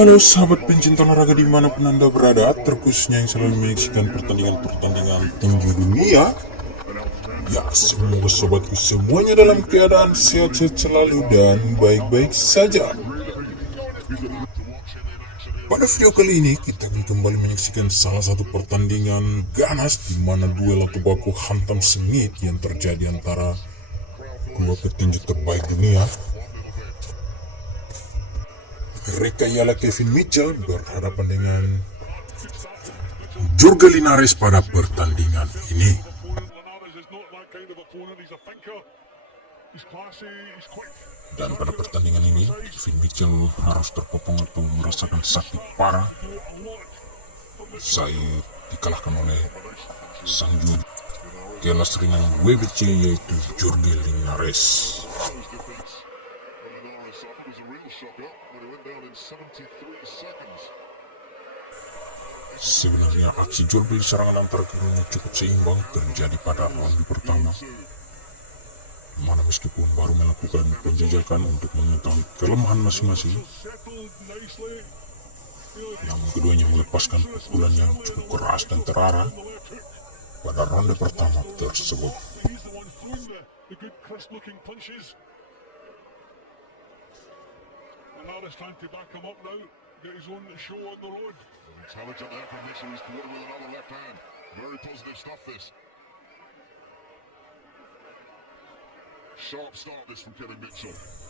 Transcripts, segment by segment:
Halo sahabat pencinta olahraga dimanapun anda berada, terkhususnya yang selalu menyaksikan pertandingan tinju dunia. Ya, semoga sobatku semuanya dalam keadaan sehat-sehat selalu dan baik-baik saja. Pada video kali ini kita akan kembali menyaksikan salah satu pertandingan ganas di mana duel atau baku hantam sengit yang terjadi antara dua petinju terbaik dunia. Mereka ialah Kevin Mitchell berhadapan dengan Jorge Linares pada pertandingan ini. Dan pada pertandingan ini, Kevin Mitchell harus terpotong atau merasakan sakit parah saat dikalahkan oleh sang juara kelas ringan WBC yaitu Jorge Linares. Sebenarnya aksi jual beli serangan antara keduanya cukup seimbang terjadi pada ronde pertama, mana meskipun baru melakukan penjajakan untuk mengetahui kelemahan masing-masing, namun keduanya melepaskan pukulan yang cukup keras dan terarah pada ronde pertama tersebut.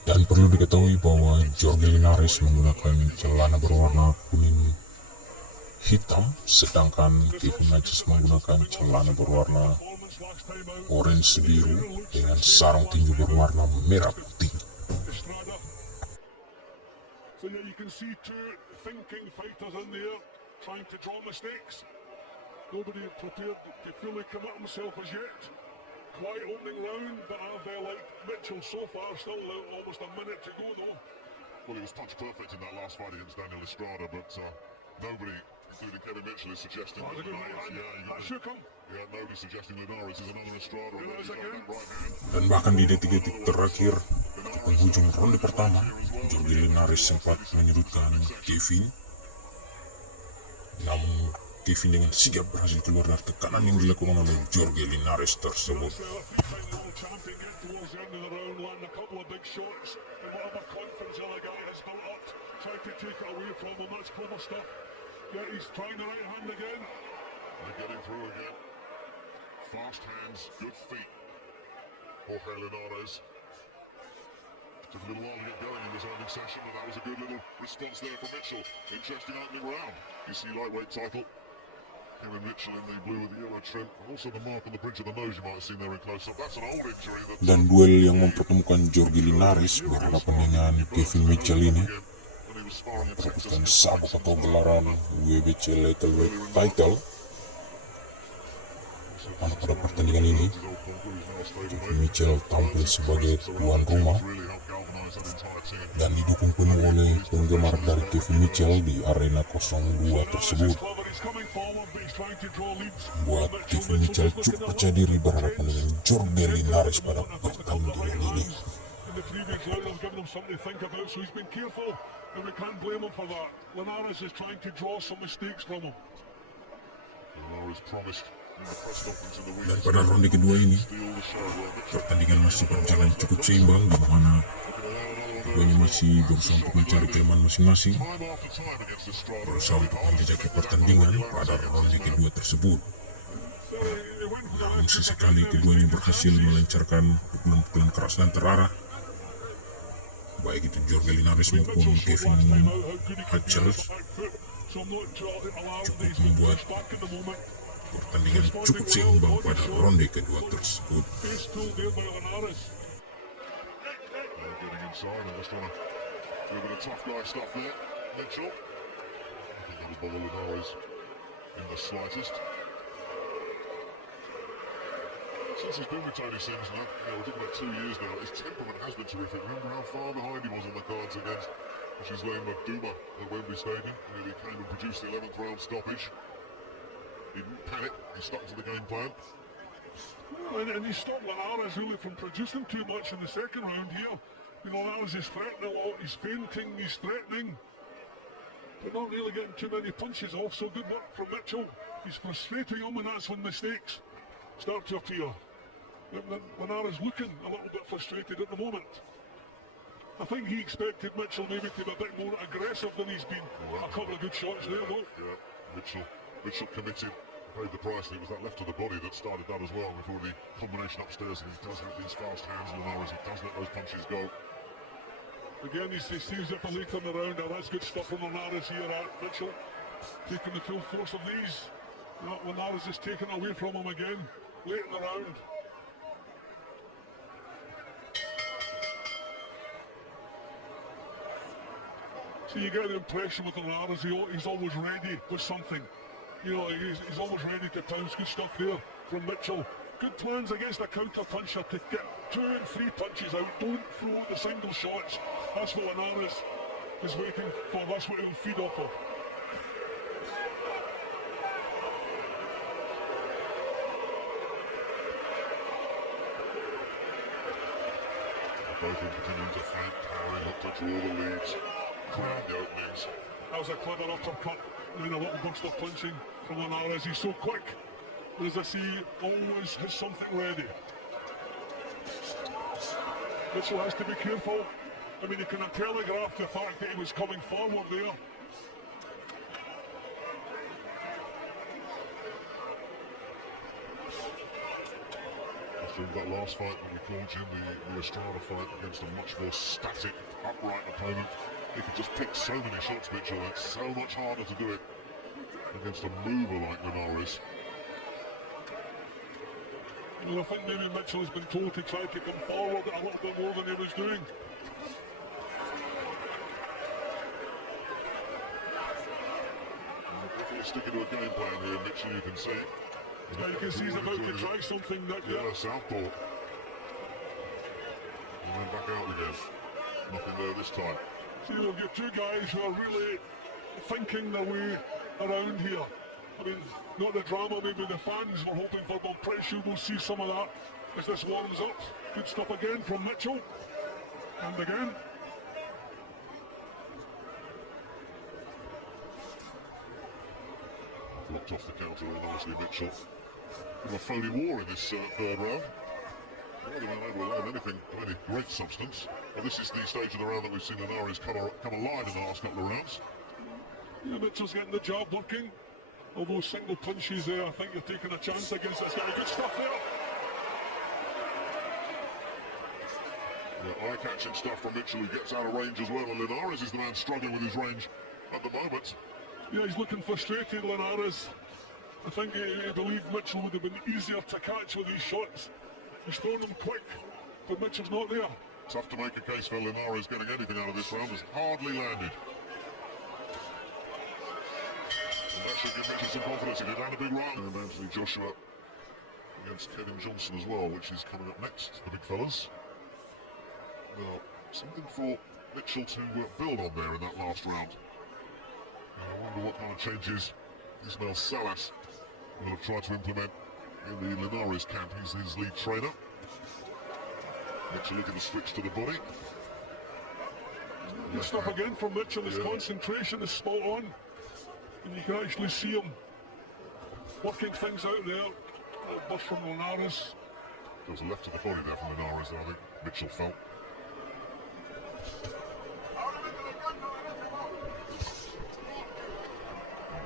Dan perlu diketahui bahwa Jorge Linares menggunakan celana berwarna kuning hitam, sedangkan Kevin Mitchell menggunakan celana berwarna orange biru dengan sarung tinju berwarna merah putih. So yeah, you can see two thinking fighters in there trying to draw mistakes. Nobody prepared to fully commit himself as yet. Quite opening round, but I've liked Mitchell so far. Still almost a minute to go though. Well, he was touch perfect in that last fight against Daniel Estrada, but nobody, including Kevin Mitchell, is suggesting that That shook him. Yeah, nobody's suggesting Linares is another Estrada. Right hand. Dan bahkan di detik-detik terakhir di penghujung ronde pertama, Jorge Linares sempat menyudutkan Kevin. Namun Kevin dengan sigap berhasil keluar dari tekanan yang dilakukan oleh Jorge Linares tersebut. Fast hands, good feet. Jorge Linares. Took a little while to get going in this opening session, but that was a good little response there from Mitchell. Interesting opening round. You see lightweight title. Kevin Mitchell in the blue with the yellow trim. Also the mark on the bridge of the nose you might have seen there in close-up. That's an old injury. Dan duel yang mempertemukan Jorge Linares berhadapan dengan Kevin Mitchell ini merupakan sabuk atau gelaran WBC Lightweight Title. Mana pada pertandingan ini, Kevin Mitchell tampil sebagai tuan rumah dan didukung penuh oleh penggemar dari Kevin Mitchell di arena 02 tersebut. Buat Kevin Mitchell cukup percaya diri berhadapan dengan Jorge Linares pada pertandingan ini. Dan pada ronde kedua ini, pertandingan masih berjalan cukup seimbang, di mana keduanya masih berusaha untuk mencari kelemahan masing-masing, berusaha untuk menjajaki pertandingan pada ronde kedua tersebut. Namun sesekali keduanya berhasil melancarkan pukulan-pukulan keras dan terarah, baik itu Jorge Linares maupun Kevin Mitchell, cukup membuat pertandingan cukup seimbang pada ronde kedua tersebut. in the slightest. Since he's been with Tony Sims now, we're talking about 2 years now, his temperament has been terrific. Remember how far behind he was on the cards against Dunia at Wembley Stadium? He came and produced the 11th round stoppage. He didn't panic, he stuck to the game plan. And he stopped Linares really from producing too much in the second round here. Linares is threatening a lot, he's feinting, he's threatening, but not really getting too many punches off. So good work from Mitchell. He's frustrating him, and that's when mistakes start to appear. Linares looking a little bit frustrated at the moment. I think he expected Mitchell maybe to be a bit more aggressive than he's been. A couple of good shots there, though. Yeah, Mitchell committed, paid the price, and it was that left of the body that started that as well before the combination upstairs. And he does have these fast hands, Linares. He does let those punches go. Again, he saves it for later in the round. That's good stuff from Linares here at Mitchell. Taking the full force of these. Linares is taken away from him again, late in the round. So you get the impression with Linares, he's always ready with something. He's always ready to pounce. Good stuff there from Mitchell. Good plans against a counter puncher to get 2 and 3 punches out. Don't throw the single shots. That's what Linares is waiting for. That's what he'll feed off of. Both of them continuing to fight, powering up to draw the leads, crowd the openings. That was a clever uppercut, doing a little burst of punching from Linares. He's so quick, but as I see, always has something ready. Mitchell has to be careful. I mean, he can telegraph the fact that he was coming forward there. That last fight that we called Jim, the Estrada fight, against a much more static, upright opponent. He could just pick so many shots, Mitchell. It's so much harder to do it against a mover like Linares. Well, I think maybe Mitchell has been told to try to come forward a little bit more than he was doing. Definitely sticking to a game plan here, Mitchell, you can see. Yeah, you can see he's about to try something. Southpaw. And then back out again. Nothing there this time. See, we've got 2 guys who are really thinking their way around here. I mean, not the drama, maybe the fans were hoping for, but I'm pretty sure we'll see some of that as this warms up. Good stuff again from Mitchell. And again. Blocked off the counter and nicely Mitchell. A phony war in this third round. Well, they weren't able to land anything of any great substance. But this is the stage of the round that we've seen Linares come alive in the last couple of rounds. Yeah, Mitchell's getting the job working. Although single punches there, I think you're taking a chance against this guy. Good stuff there. Yeah, eye-catching stuff from Mitchell, who gets out of range as well. And Linares is the man struggling with his range at the moment. Yeah, he's looking frustrated, Linares. I think he believed Mitchell would have been easier to catch with these shots. He's thrown them quick, but Mitchell's not there. Tough to make a case for Linares getting anything out of this round. Has hardly landed. And that should give Mitchell some confidence. He did land a big run. And Anthony Joshua against Kevin Johnson as well, which is coming up next, the big fellas. Now, something for Mitchell to build on there in that last round. I wonder what kind of changes Ismail Salas will have tried to implement in the Linares camp. He's his lead trainer. Mitchell looking to switch to the body. Good stuff again from Mitchell. His concentration is spot on. And you can actually see him working things out there. Burst from Linares. There was a left to the body there from Linares, I think Mitchell felt.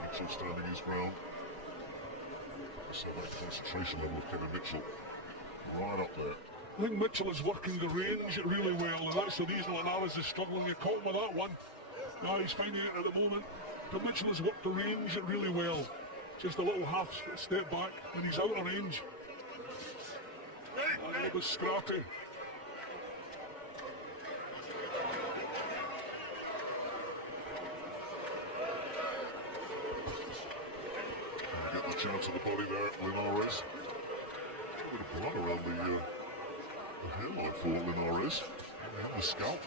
Mitchell standing his ground. So that concentration level of Kevin Mitchell right up there. I think Mitchell is working the range really well, and that's the reason Linares is struggling. You caught him with that one. Now he's finding it at the moment. But Mitchell has worked the range really well. Just a little half step back, and he's out of range. And it was scrappy. out to the body there, Linares. A bit of blood around the hairline for Linares. And the scalp.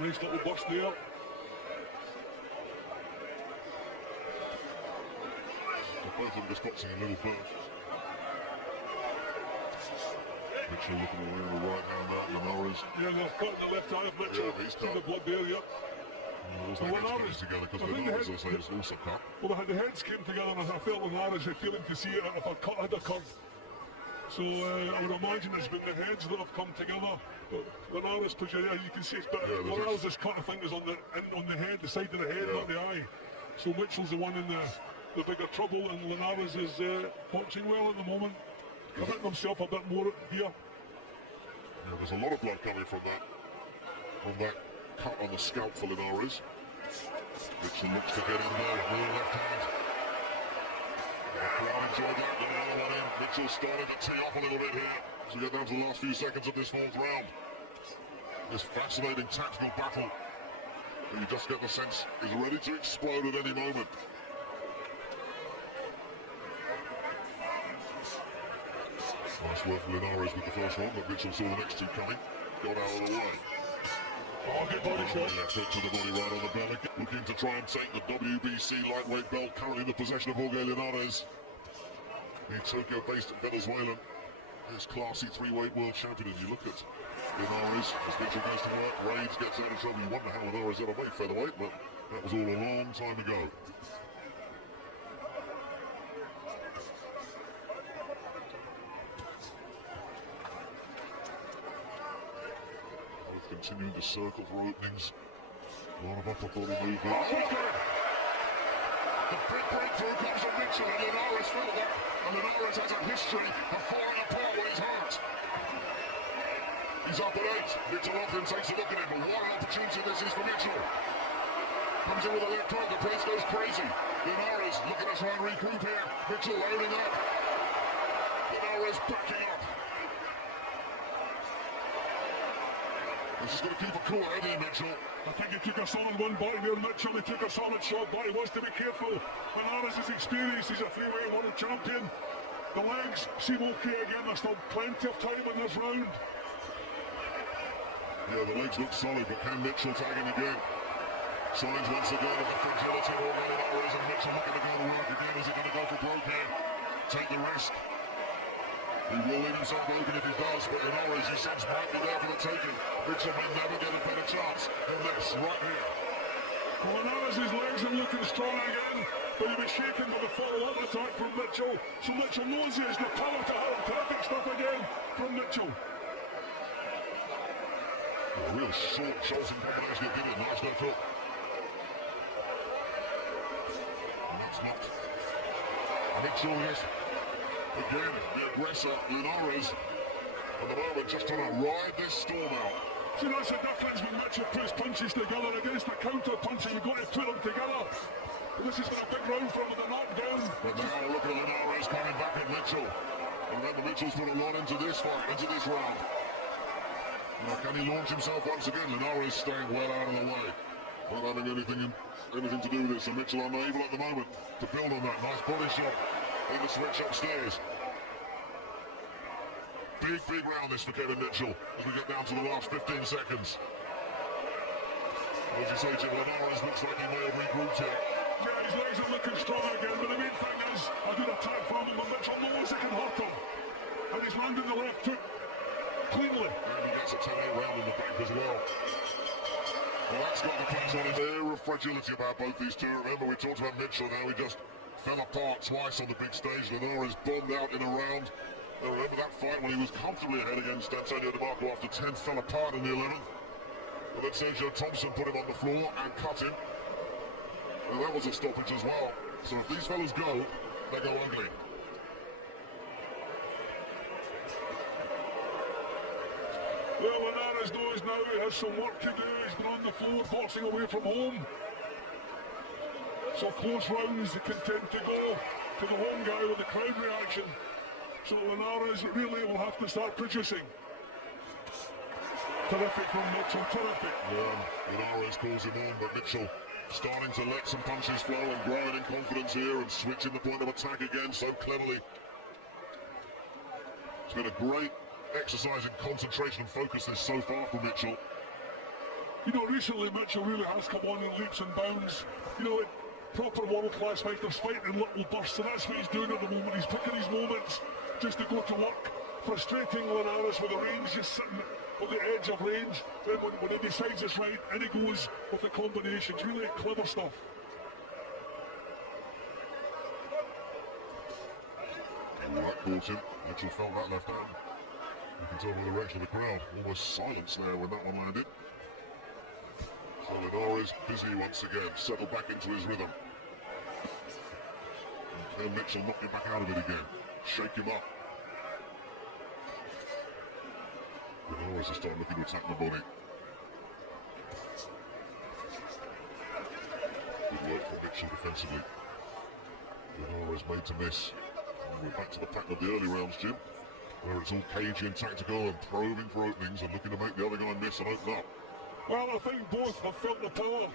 Nice little bust there. Both of them just boxing a little burst. Mitchell looking away with the right hand out, Linares. Yeah, they're cutting the left eye of Mitchell. Yeah, he's See cut. the blood there, yeah. Well, Linares together because Linares also is also cut. Well, the heads came together and I felt Linares had feeling to see it if a cut had occurred. So I would imagine it's been the heads that have come together. But Linares, you can see it's better. Yeah, Linares' cut, I think, is on the head, the side of the head, not the eye. So Mitchell's the one in the bigger trouble, and Linares is boxing well at the moment. Hitting himself a bit more here. Yeah, there's a lot of blood coming from that cut on the scalp for Linares. Mitchell looks to get in there with the left hand. The crowd enjoyed that, got another one in. Mitchell starting to tee off a little bit here. So we get down to the last few seconds of this fourth round. This fascinating tactical battle that you just get the sense is ready to explode at any moment. Nice work for Linares with the first one, but Mitchell saw the next two coming. Got out of the way. Oh, good body shot. Left hook to the body right on the belly. Looking to try and take the WBC lightweight belt, currently in the possession of Jorge Linares. The Tokyo-based Venezuelan is classy three-weight world champion. And you look at Linares as Mitchell goes to work. Raids gets out of trouble. You wonder how Linares ever made featherweight, but that was all a long time ago. Continuing to circle for openings. A lot of upper body movement. Oh, the big breakthrough comes from Mitchell, and Linares felt that. And Linares has a history of falling apart when he's hurt. He's up at 8. Mitchell often takes a look at him, but what an opportunity this is for Mitchell. Comes in with a left hook, the place goes crazy. Linares looking to try and regroup here. Mitchell loading up. Linares backing up. This is going to keep a cool head here, Mitchell. I think he took a solid one body there, Mitchell. He took a solid shot, but he wants to be careful. Linares is experienced. He's a three-weight world champion. The legs seem okay again. There's still plenty of time in this round. Yeah, the legs look solid, but can Mitchell tag him again? Signs once again of the fragility of Linares, and Mitchell looking to go to work again. Is he going to go for broke here? Take the risk. He will leave himself open if he does, but Linares, he sense, might be there for the taking. Mitchell may never get a better chance than this, right here. Well, Linares' legs are looking strong again, but he'll be shaken by the follow-up attack from Mitchell. So Mitchell knows he has the power to have terrific stuff again from Mitchell. A real short, jolting combination of getting a nice left hook. And that's not Mitchell, yes. Again, the aggressor, Linares, at the moment just trying to ride this storm out. See, that's the difference when Mitchell puts punches together against a counter-puncher. You've got to put them together. This has been a big round for him with the knockdown. But now look at Linares coming back at Mitchell. And remember, Mitchell's put a lot into this fight, into this round. Now, can he launch himself once again? Linares staying well out of the way. Not having anything to do with it, so Mitchell unable at the moment to build on that. Nice body shot in the switch upstairs. Big round this for Kevin Mitchell as we get down to the last 15 seconds. As you say, Jim, Linares looks like he may have regrouped here. Yeah, his legs are looking strong again, but the main thing is a good attack from him, but Mitchell knows he can hurt him. And he's landing the left hook cleanly. And he gets a 10-8 round in the back as well. Well, that's got the place on his air of fragility about both these two. Remember, we talked about Mitchell, now he just fell apart twice on the big stage. Linares bombed out in a round. Now remember that fight when he was comfortably ahead against Antonio DeMarco after 10, fell apart in the 11th. But then Sergio Thompson put him on the floor and cut him. Well, that was a stoppage as well. So if these fellas go, they go ugly. Well, Linares knows now he has some work to do. He's been on the floor boxing away from home. So close rounds can tend to go to the home guy with the crowd reaction. So Linares really will have to start producing. Terrific from Mitchell, terrific. Yeah, Linares calls him on, but Mitchell starting to let some punches flow and growing in confidence here and switching the point of attack again so cleverly. It's been a great exercise in concentration and focus this so far from Mitchell. You know, recently Mitchell really has come on in leaps and bounds. You know, proper world-class fighters fighting in little bursts, and that's what he's doing at the moment. He's picking his moments just to go to work, frustrating Linares with the range, just sitting on the edge of range. Then when he decides it's right, and he goes with the combinations. Really clever stuff. That caught him. Mitchell felt that left hand. You can tell by the reaction of the crowd. Almost silence there when that one landed. So Linares busy once again, settled back into his rhythm. And Mitchell knock him back out of it again. Shake him up. Linares is starting looking to attack the body. Good work from Mitchell defensively. Linares made to miss. And we're back to the pattern of the early rounds, Jim, where it's all cagey and tactical and probing for openings and looking to make the other guy miss and open up. Well, I think both have felt the power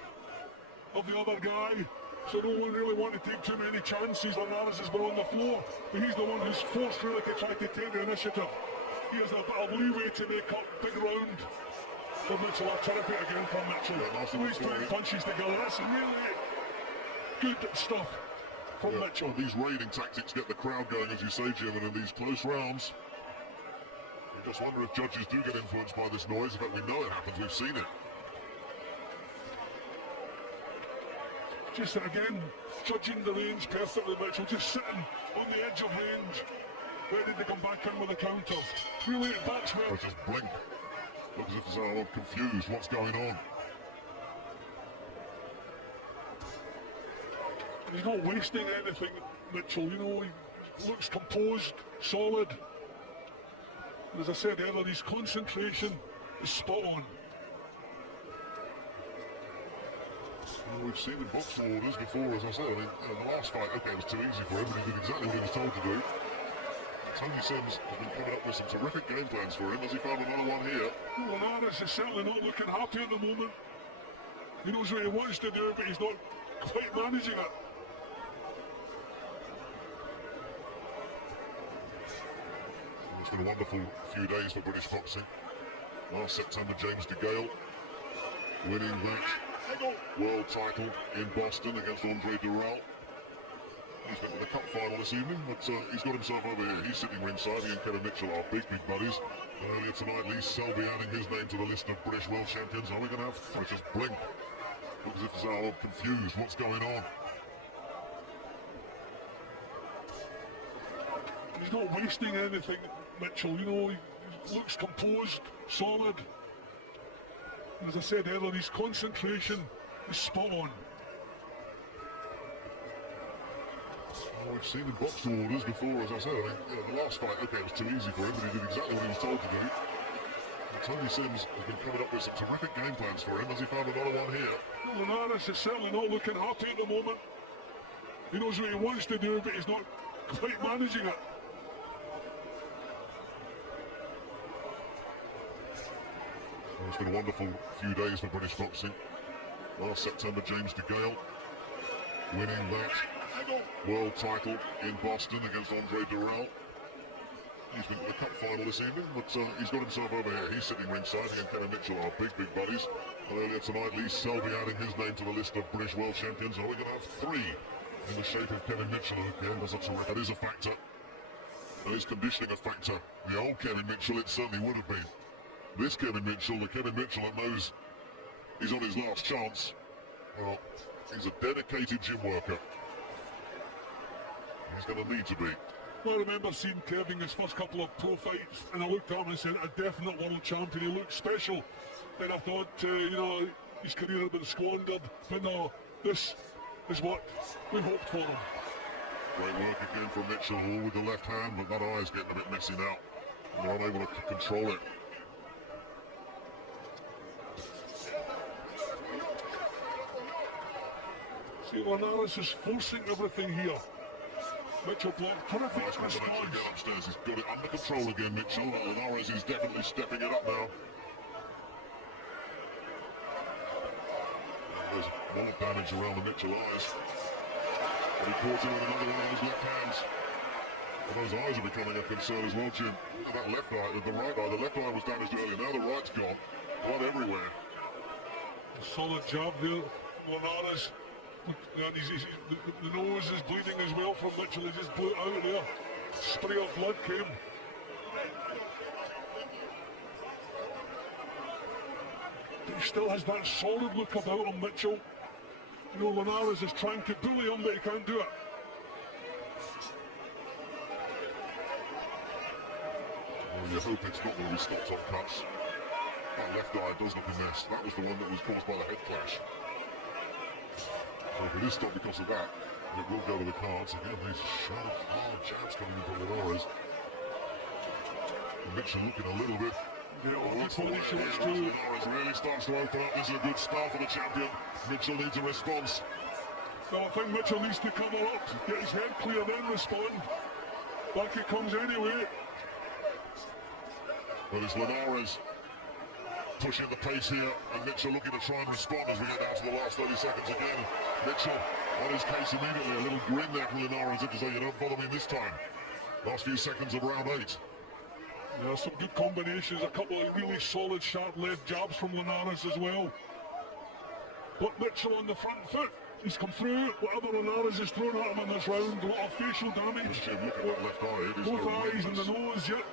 of the other guy, so no one really wanted to take too many chances. Linares has been on the floor, but he's the one who's forced really to try to take the initiative. He has a bit of leeway to make up big round for Mitchell. A terrific again from Mitchell. Yeah, He's putting punches together. That's really good stuff from Mitchell. Well, these raiding tactics get the crowd going, as you say, Jim, and in these close rounds, you just wonder if judges do get influenced by this noise. In fact, we know it happens. We've seen it. Just again, judging the range perfectly, Mitchell, just sitting on the edge of range, ready to come back in with the counters. Really, that's where... Just blink. Look as if they're all confused. What's going on? He's not wasting anything, Mitchell. You know, he looks composed, solid. And as I said earlier, his concentration is spot on. Well, we've seen in boxing orders before, as I said. I mean, the last fight, okay, it was too easy for him, but he did exactly what he was told to do. Tony Sims has been coming up with some terrific game plans for him. Has he found another one here? Well, Linares is certainly not looking happy at the moment. He knows what he wants to do, but he's not quite managing it. It's been a wonderful few days for British boxing. Last September, James DeGale winning that world title in Boston against Andre Durrell. He's been to the cup final this evening, but he's got himself over here. He's sitting ringside. He and Kevin Mitchell are big buddies. Earlier tonight, Lee Selby adding his name to the list of British world champions. Are we going to have just blink? Look as if they're all confused. What's going on? He's not wasting anything, Mitchell. You know, he looks composed, solid. And as I said earlier, his concentration is spot on. Well, we've seen in boxing orders before, as I said. I mean, the last fight, okay, it was too easy for him, but he did exactly what he was told to do. And Tony Sims has been coming up with some terrific game plans for him. Has he found another one here? Well, Linares is certainly not looking happy at the moment. He knows what he wants to do, but he's not quite managing it. Well, it's been a wonderful few days for British boxing. Last September, James DeGale winning that world title in Boston against Andre Durrell. He's been to the cup final this evening, but he's got himself over here. He's sitting ringside. He and Kevin Mitchell are big buddies. Earlier tonight, Lee Selby adding his name to the list of British world champions. Are we going to have three in the shape of Kevin Mitchell? Again, that's a terrific. That is a factor. That is conditioning a factor. The old Kevin Mitchell, it certainly would have been. This Kevin Mitchell, the Kevin Mitchell that knows he's on his last chance, well, he's a dedicated gym worker. He's going to need to be. Well, I remember seeing Kevin his first couple of pro fights, and I looked at him and said, a definite world champion. He looked special. And I thought, you know, his career had been squandered. But no, this is what we hoped for him. Great work again from Mitchell Hall with the left hand, but that eye's getting a bit messy now. And they're unable to control it. See, Linares is forcing everything here. Mitchell blocked. Terrific response. Get upstairs. He's got it under control again, Mitchell. Linares is definitely stepping it up now. There's More damage around the Mitchell eyes. But he caught him with another one of those left hands. Well, those eyes are becoming a concern as well, Jim. Look at that left eye, the right eye. The left eye was damaged earlier, now the right's gone. Blood everywhere. Solid job there, Linares. And the nose is bleeding as well from Mitchell. He just blew it out there. Spray of blood came. But he still has that solid look about him, Mitchell. You know, Linares is trying to bully him, but he can't do it. Well, you hope it's not going to be stopped on cuts. That left eye does look a mess. That was the one that was caused by the head clash. So if it is stopped because of that, it will go to the cards. Again, these sharp, hard jabs coming in from Linares. Mitchell looking a little bit. Yeah, Linares really starts to open up. This is a good start for the champion. Mitchell needs a response. Well, I think Mitchell needs to cover up, get his head clear, then respond. Back he comes anyway. But it's Linares pushing the pace here, and Mitchell looking to try and respond as we get down to the last 30 seconds again. Mitchell on his case immediately, a little grin there from Linares, as if to say, you don't bother me this time. Last few seconds of round 8. Yeah, some good combinations, a couple of really solid sharp left jabs from Linares as well. But Mitchell on the front foot, he's come through. Whatever Linares has thrown at him in this round, a lot of facial damage. Jim, look at that left eye, it is Both eyes and horrendous. the nose, yeah.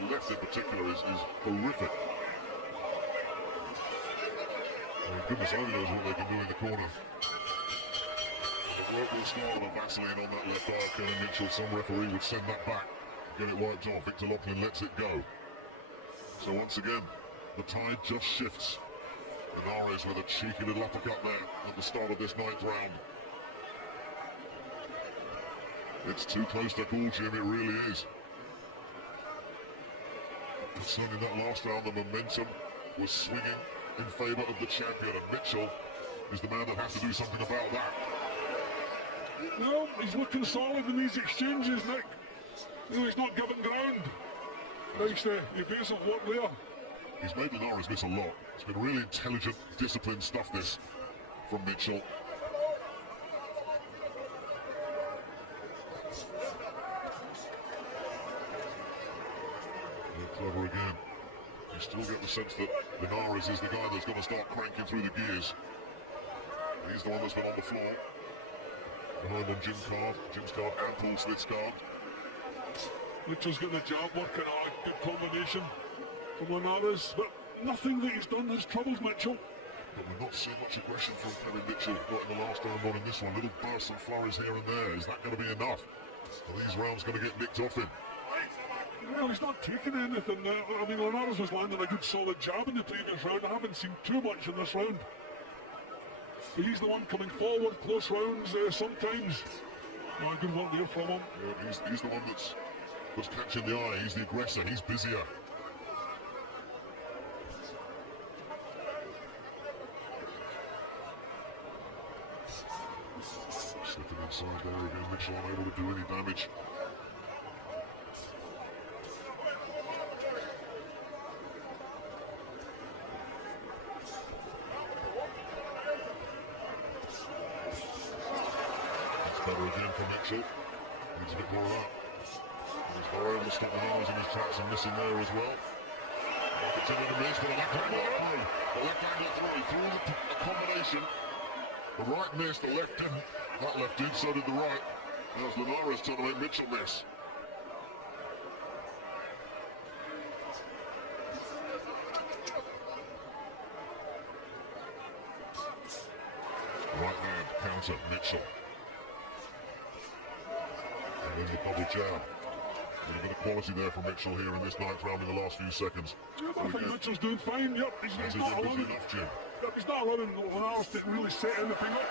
The left in particular is horrific. Oh, goodness only knows what they can do in the corner. The work will start with a Vaseline on that left eye, Kenny Mitchell. Some referee would send that back, get it wiped off. Victor Lachlan lets it go. So once again, the tide just shifts. Linares with a cheeky little uppercut there at the start of this 9th round. It's too close to call, Jim, it really is. But certainly in that last round, the momentum was swinging in favour of the champion, and Mitchell is the man that has to do something about that. No, he's looking solid in these exchanges, Nick. You know, he's not giving ground. Nice evasive work there. He's made Linares miss a lot. It's been really intelligent, disciplined stuff, this, from Mitchell. Clever again. You still get the sense that Linares is the guy that's going to start cranking through the gears. He's the one that's been on the floor. Behind on Jim's card and Paul Smith's card. Mitchell's got the jab working, a good combination from Linares, but nothing that he's done has troubled Mitchell. But we've not seen much aggression from Kevin Mitchell, not in the last round, not in this one. Little bursts and flurries here and there. Is that going to be enough? Are these rounds going to get nicked off him? Well, he's not taking anything. I mean, Linares was landing a good solid jab in the previous round. I haven't seen too much in this round. But he's the one coming forward, close rounds sometimes. Oh, good work there from him. Yeah, he's the one that's catching the eye. He's the aggressor. He's busier. Slipping inside there again. Mitchell unable to do any damage. Better again for Mitchell. Needs a bit more of that. He's able to stop the Linares in his tracks and missing there as well. Continuing to miss, but a left hand got through. The left hand got through. He threw the combination. The right missed, the left didn't. That left did, so did the right. Now it's Linares trying to make Mitchell miss. Right hand, counter, Mitchell. And then the double jab. A little bit of quality there from Mitchell here in this 9th round in the last few seconds. Yeah, but I think Mitchell's doing fine. Yep, he's not allowing enough, Jim. Yep, he's not allowing Linares to really set anything up.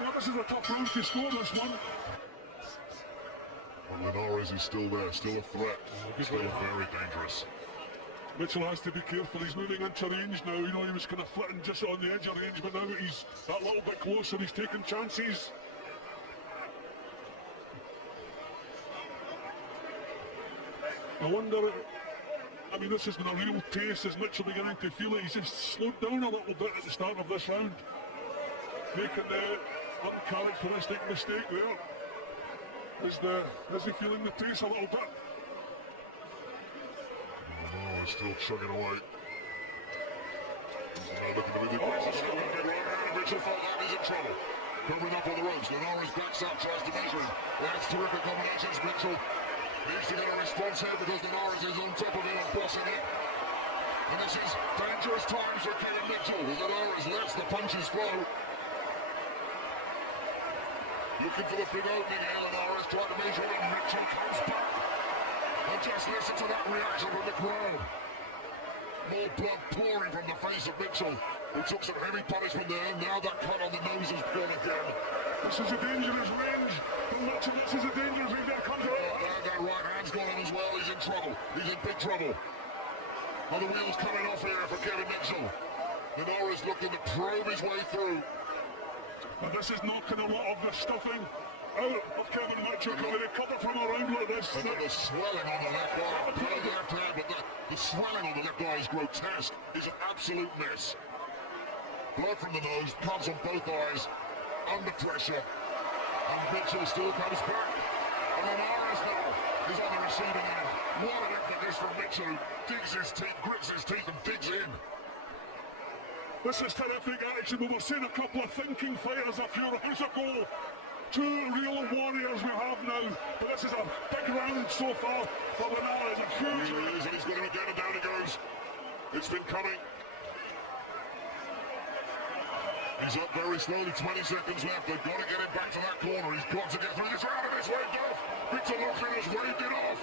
Yeah, this is a tough round to score, this one. But Linares is still there, still a threat, still very dangerous. Mitchell has to be careful. He's moving into range now. You know, he was kind of flitting just on the edge of range, but now he's that little bit closer. He's taking chances. I wonder I mean, this has been a real taste as Mitchell beginning to feel it. He's just slowed down a little bit at the start of this round, making the uncharacteristic mistake there. Is he feeling the pace a little bit? Oh, he's still chugging away. Now looking to be the Mitchell felt that he's in trouble. Covering up on the ropes. Linares backs up, tries to measure him. That's terrific combinations. Mitchell needs to get a response here because Linares is on top of him and bossing it. And this is dangerous times for Kevin Mitchell. Linares lets the punches flow. Looking for the big opening here. Linares trying to measure him. Mitchell comes back. And just listen to that reaction from the crowd. More blood pouring from the face of Mitchell, who took some heavy punishment there. Now that cut on the nose is gone again. This is a dangerous range from Mitchell. This is a dangerous range. There comes a that right hand's gone on as well. He's in trouble. He's in big trouble. Are the wheels coming off here for Kevin Mitchell? Linares looking to probe his way through. And this is knocking a lot of the stuffing out of Kevin Mitchell. Can we recover from a round like this? And the swelling on the left eye, the left hand, but the swelling on the left eye is grotesque. It's an absolute mess. Blood from the nose, cuts on both eyes, under pressure, and Mitchell still comes back. And Linares now is on the receiving end. What an effort this from Mitchell, who digs his teeth, grits his teeth and digs in. This is terrific action. We were seeing a couple of thinking fighters a few rounds ago. Two real warriors we have now, but this is a big round so far for Linares. A huge round. He's going to again and down he goes. It's been coming. He's up very slowly, 20 seconds left. They've got to get him back to that corner. He's got to get through this round and it's waved off. Victor Lachlan has waved it off.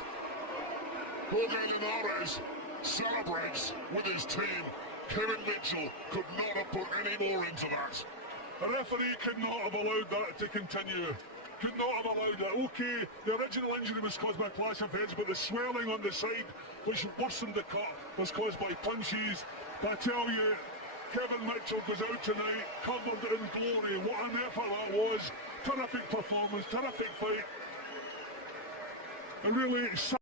Jorge Linares celebrates with his team. Kevin Mitchell could not have put any more into that. The referee could not have allowed that to continue. Could not have allowed that. Okay, the original injury was caused by clash of heads, but the swelling on the side, which worsened the cut, was caused by punches. But I tell you, Kevin Mitchell goes out tonight, covered in glory. What an effort that was. Terrific performance, terrific fight. And really